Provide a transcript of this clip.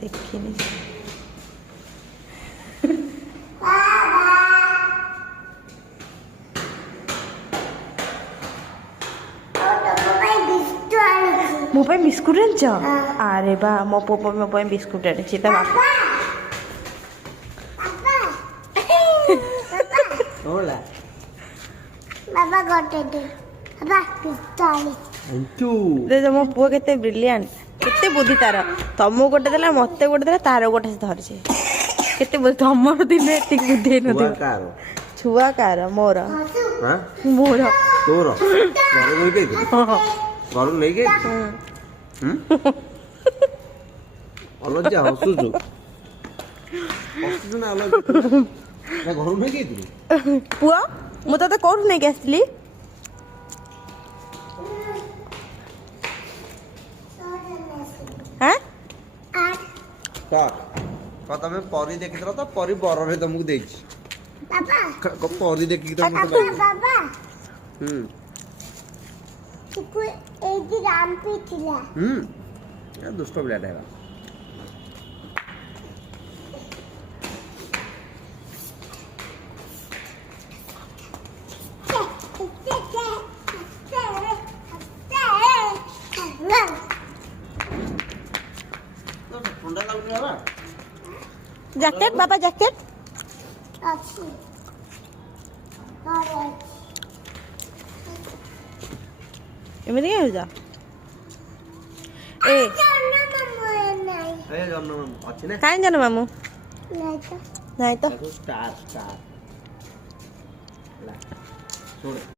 ଦେଖିନି ମୋ ପାଇଁ ବିସ୍କୁଟ ଆଣିଛ? ଆରେ ବା ମୋ ପୁଅ ମୋ ପାଇଁ ବିସ୍କୁଟ ଆଣିଛି ତା ବାପା ବାବା ଗୋଟେ ଦେ ବାବା ପିସ୍ତଲ ଦେ ମୋ ପୁଅ କେତେ ବ୍ରିଲିଆଣ୍ଟ କେତେ ବୁଦ୍ଧି ତାର ତମକୁ ଗୋଟେ ଦେଲା ମତେ ଗୋଟେ ଦେଲା ତାର ଗୋଟେ ଧରିଛି କେତେ ବୁଦ୍ଧି ତମର ଦିନେ ଏତିକି ବୁଦ୍ଧି ହେଇନଥିବ ଛୁଆ କାର ମୋର ମୋର ତୋର ଘରୁ ନେଇକି ଘରୁ ନେଇକି ଅଲଜ୍ଜା ହସୁଛୁ ହସୁଛୁ ନା ଅଲଜ୍ଜା ଘରୁ ନେଇକି ପୁଅ ମୁଁ ତତେ କୋଉଠୁ ନେଇକି ଆସିଥିଲି ତମେ ପରି ଦେଖିଥିଲ ତ ପରି ବରରେ ତମକୁ ଦେଇଛି ପରି ଦେଖିକି ତମକୁ ବାବା ଏଇଠି ରାମ୍ପି ଥିଲା ଦୁଷ୍ଟ ପିଲାଟା ହେବା ଥଣ୍ଡା ଲାଗୁନି ବାବା ଜ୍ୟାକେଟ ବାବା ଜ୍ୟାକେଟ ଅଛି ଏମିତି କାଇଁ ହଉଛ ଏ ଅଛି ନା କାହିଁ ଜାନ ମାମୁଁ ନାଇଁ ତ ଷ୍ଟାର